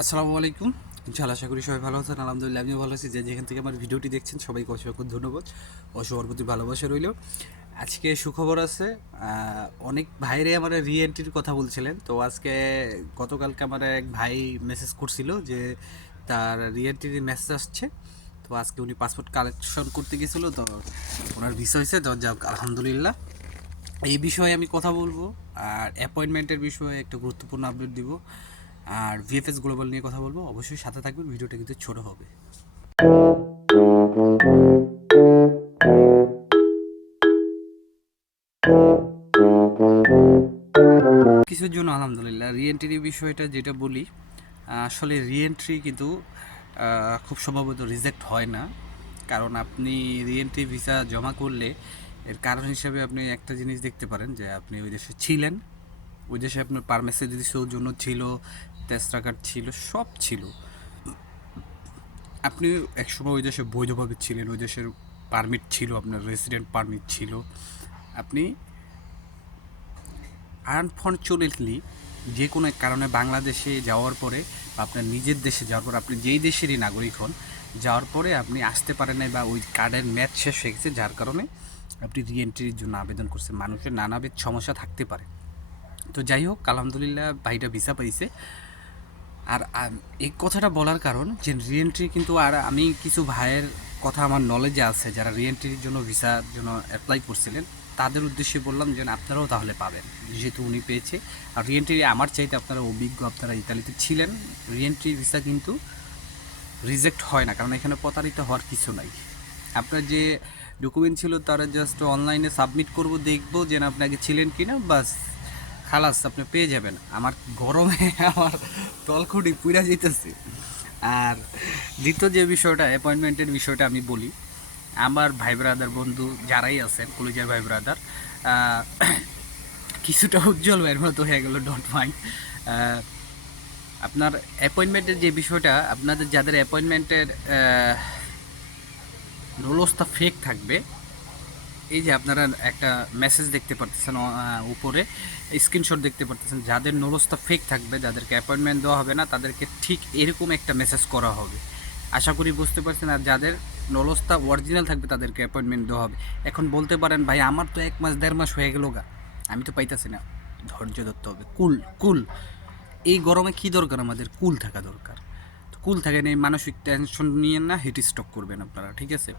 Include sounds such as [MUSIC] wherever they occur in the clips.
আসসালামু আলাইকুম। ইনশাআল্লাহ আশা করি সবাই ভালো আছেন। আলহামদুলিল্লাহ, আমিও ভালো আছি। যে যেখান থেকে আমার ভিডিওটি দেখছেন, সবাইকে অসংখ্য ধন্যবাদ। ও সবার প্রতি ভালোবাসা রইল। আজকে সুখবর আছে অনেক ভাইরে আমার রি এন্ট্রির কথা বলছিলেন। তো আজকে গতকালকে আমার এক ভাই মেসেজ করছিল যে তার রি এন্ট্রির মেসেজ আসছে। তো আজকে উনি পাসপোর্ট কালেকশন করতে গেছিল। তো ওনার ভিসা হয়েছে। তো যাক, আলহামদুলিল্লাহ। এই বিষয়ে আমি কথা বলব। আর অ্যাপয়েন্টমেন্টের বিষয়ে একটা গুরুত্বপূর্ণ আপডেট দিব। আর ভিএফএস গ্লোবাল নিয়ে কথা বলব। অবশ্যই সাথে থাকবেন, ভিডিওটা কিন্তু ছোট হবে। কিছুর জন্য আলহামদুলিল্লাহ রিএন্ট্রি বিষয়টা যেটা বলি, আসলে রিএন্ট্রি কিন্তু খুব সম্ভবত রিজেক্ট হয় না। কারণ আপনি রিএন্ট্রি ভিসা জমা করলে, এর কারণ হিসাবে আপনি একটা জিনিস দেখতে পারেন যে আপনি ওই দেশে ছিলেন, ওই দেশে আপনার পারমেসের জন্য ছিল তেসরা কার্ড ছিল, সব ছিল। আপনি একসময় ওই দেশে বৈধভাবে ছিলেন, ওই দেশের পারমিট ছিল, আপনার রেসিডেন্ট পারমিট ছিল। আপনি আনফর্চুনেটলি যে কোনো কারণে বাংলাদেশে যাওয়ার পরে আপনার নিজের দেশে যাওয়ার পর, আপনি যেই দেশেরই নাগরিক হন, যাওয়ার পরে আপনি আসতে পারেন নাই বা ওই কার্ডের ম্যাচ শেষ হয়ে গেছে, যার কারণে আপনি রিএন্ট্রির জন্য আবেদন করছেন। মানুষের নানাবিধ সমস্যা থাকতে পারে। তো যাই হোক, আলহামদুলিল্লাহ ভাইটা ভিসা পাইছে। আর এই কথাটা বলার কারণ যে রিএন্ট্রি কিন্তু আর আমি কিছু ভাইয়ের কথা আমার নলেজে আছে যারা রিএন্ট্রির জন্য ভিসার জন্য অ্যাপ্লাই করছিলেন, তাদের উদ্দেশ্যে বললাম যে আপনারাও তাহলে পাবেন। যেহেতু উনি পেয়েছে, আর রিএন্ট্রি আমার চাইতে আপনারা অভিজ্ঞ, আপনারা ইতালিতে ছিলেন রিএন্ট্রি ভিসা কিন্তু রিজেক্ট হয় না, কারণ এখানে প্রতারিত হওয়ার কিছু নাই। আপনার যে ডকুমেন্ট ছিল তারা জাস্ট অনলাইনে সাবমিট করব, দেখব যে না আপনি আগে ছিলেন কিনা, বাস। খালাস আপনি পেয়ে যাবেন। আমার গরমে আমার তলখুটি পুরা যেতেছে আর দ্বিতীয় যে বিষয়টা অ্যাপয়েন্টমেন্টের বিষয়টা আমি বলি, আমার ভাই ব্রাদার বন্ধু যারাই আছেন, কলেজের ভাই ব্রাদার কিছুটা উজ্জ্বল ভাইয়ের মতো হয়ে গেল ডট মাইন্ড আপনার অ্যাপয়েন্টমেন্টের যে বিষয়টা, আপনাদের যাদের অ্যাপয়েন্টমেন্টের রোলসটা ফেক থাকবে এই যে আপনারা একটা মেসেজ দেখতে পারতেছেন উপরে স্ক্রিনশট দেখতে পারতেছেন, যাদের নোলসটা ফেক থাকবে, যাদেরকে অ্যাপয়েন্টমেন্ট দেওয়া হবে না, তাদেরকে ঠিক এরকম একটা মেসেজ করা হবে। আশা করি বুঝতে পারছেন, আর যাদের নলসটা অরিজিনাল থাকবে, তাদেরকে অ্যাপয়েন্টমেন্ট দেওয়া হবে। এখন বলতে পারেন, ভাই, আমার তো এক মাস, দেড় মাস হয়ে গেল গা। আমি তো পাইতাছি না। ধৈর্য ধরতে হবে। কুল কুল। এই গরমে কী দরকার আমাদের? কুল থাকা দরকার। কুল থাকেন এই মানসিক টেনশন নিয়ে না হিট স্টক করবেন আপনারা, ঠিক আছে?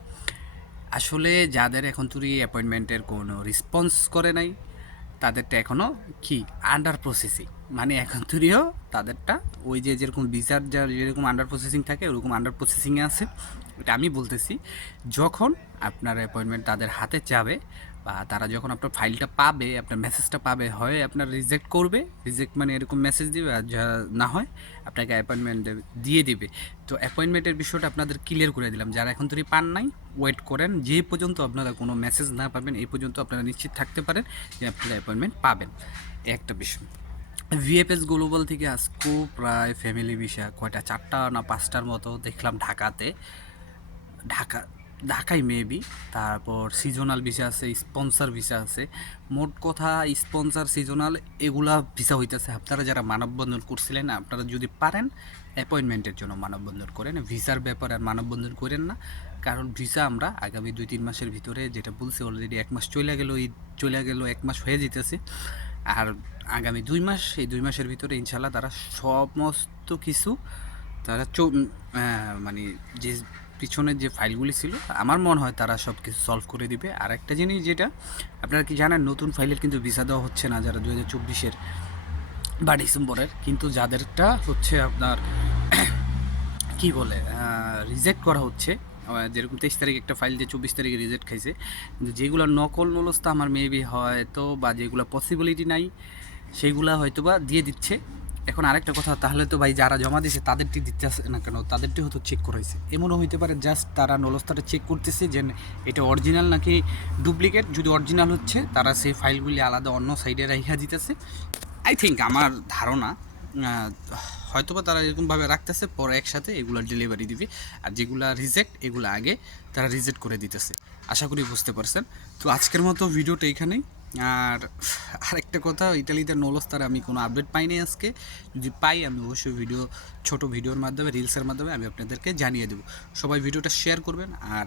আসলে যাদের এখন তুই অ্যাপয়েন্টমেন্টের কোনো রেসপন্স করে নাই, তাদেরটা এখনও কি? আন্ডার প্রসেসিং মানে এখন তুইও তাদেরটা ওই যে যেরকম বিচার যার যেরকম আন্ডার প্রসেসিং থাকে, ওরকম আন্ডার প্রসেসিংয়ে আছে। এটা আমি বলতেছি, যখন আপনার অ্যাপয়েন্টমেন্ট তাদের হাতে যাবে বা তারা যখন আপনার ফাইলটা পাবে, আপনার মেসেজটা পাবে, হয় আপনার রিজেক্ট করবে রিজেক্ট মানে এরকম মেসেজ দিবে আর যা না হয় আপনাকে অ্যাপয়েন্টমেন্ট দিয়ে দিবে। তো অ্যাপয়েন্টমেন্টের বিষয়টা আপনাদের ক্লিয়ার করে দিলাম। যারা এখন তৈরি পান নাই ওয়েট করেন, যে পর্যন্ত আপনারা কোনো মেসেজ না পাবেন, এই পর্যন্ত আপনারা নিশ্চিত থাকতে পারেন যে আপনারা অ্যাপয়েন্টমেন্ট পাবেন। একটা বিষয় ভিএফএস গ্লোবাল থেকে আজকেও প্রায় ফ্যামিলি ভিসা কয়টা, চারটা না পাঁচটার মতো দেখলাম ঢাকাতে। ঢাকা ঢাকায় মেবি তারপর সিজনাল ভিসা আছে স্পন্সর ভিসা আছে। মোট কথা স্পন্সর সিজনাল এগুলা ভিসা হইতেছে। আপনারা যারা মানববন্ধন করছিলেন, আপনারা যদি পারেন অ্যাপয়েন্টমেন্টের জন্য মানববন্ধন করেন। ভিসার ব্যাপারে আর মানববন্ধন করেন না। কারণ ভিসা আমরা আগামী দুই, তিন মাসের ভিতরে যেটা বলছি অলরেডি এক মাস চলে গেল, ঈদ চলে গেল, এক মাস হয়ে যেতেছে। আর আগামী দুই মাস, এই দুই মাসের ভিতরে ইনশাল্লাহ তারা সমস্ত কিছু, তারা মানে যে পিছনের যে ফাইলগুলি ছিল, আমার মনে হয় তারা সব কিছু সলভ করে দিবে। আর একটা জিনিস যেটা, আপনারা কি জানেন, নতুন ফাইলের কিন্তু ভিসা দেওয়া হচ্ছে না যারা দু হাজার চব্বিশের বা ডিসেম্বরের, কিন্তু যাদেরটা হচ্ছে আপনার, [COUGHS] কি বলে রিজেক্ট করা হচ্ছে যেরকম তেইশ তারিখ একটা ফাইল যে চব্বিশ তারিখে রিজেক্ট খাইছে, কিন্তু যেগুলো নকল নলস্তা আমার মেবি হয়তো বা যেগুলো পসিবিলিটি নাই সেইগুলা হয়তো বা দিয়ে দিচ্ছে। এখন আরেকটা কথা, তাহলে তো ভাই যারা জমা দিয়েছে তাদেরটি দিতে আসে না কেন? তাদেরটি হয়তো চেক করাইছে। এমনও হইতে পারে জাস্ট তারা নলস্তাটা চেক করতেছে যে এটা অরিজিনাল নাকি ডুপ্লিকেট যদি অরিজিনাল হচ্ছে, তারা সেই ফাইলগুলি আলাদা অন্য সাইডে রাইখা দিতেছে। আই থিঙ্ক আমার ধারণা হয়তোবা তারা এরকমভাবে রাখতেছে, পরে একসাথে এগুলো ডেলিভারি দিবে। আর যেগুলো রিজেক্ট এগুলো আগে তারা রিজেক্ট করে দিতেছে। আশা করি বুঝতে পারছেন। তো আজকের মতো ভিডিওটা এখানেই। আর আরেকটা কথা ইটালিতে নলস্তার আমি কোনো আপডেট পাইনি আজকে। যদি পাই, আমি অবশ্যই ভিডিও ছোট ভিডিওর মাধ্যমে রিলসের মাধ্যমে আমি আপনাদেরকে জানিয়ে দেবো। সবাই ভিডিওটা শেয়ার করবেন আর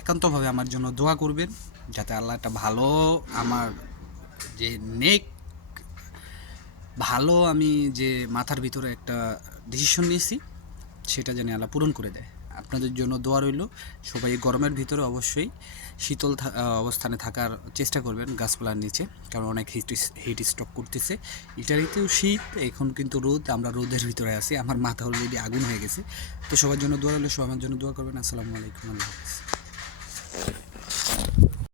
একান্তভাবে আমার জন্য দোয়া করবেন, যাতে আল্লাহ একটা ভালো, আমার যে নেক, ভালো আমি যে মাথার ভিতরে একটা ডিসিশন নিয়েছি, সেটা যেন আল্লাহ পূরণ করে দেয়। আপনাদের জন্য দোয়া রইল। সবাই গরমের ভিতরে অবশ্যই শীতল অবস্থানে থাকার চেষ্টা করবেন গাছপালার নিচে, কারণ অনেক হিট হিট স্টক করতেছে। ইটালিতেও শীত, এখন কিন্তু রোদ, আমরা রোদের ভিতরে আছি। আমার মাথা অলরেডি আগুন হয়ে গেছে। তো সবার জন্য দোয়া রইল সবার জন্য দোয়া করবেন। আসসালামু আলাইকুম, আল্লাহ হাফিজ।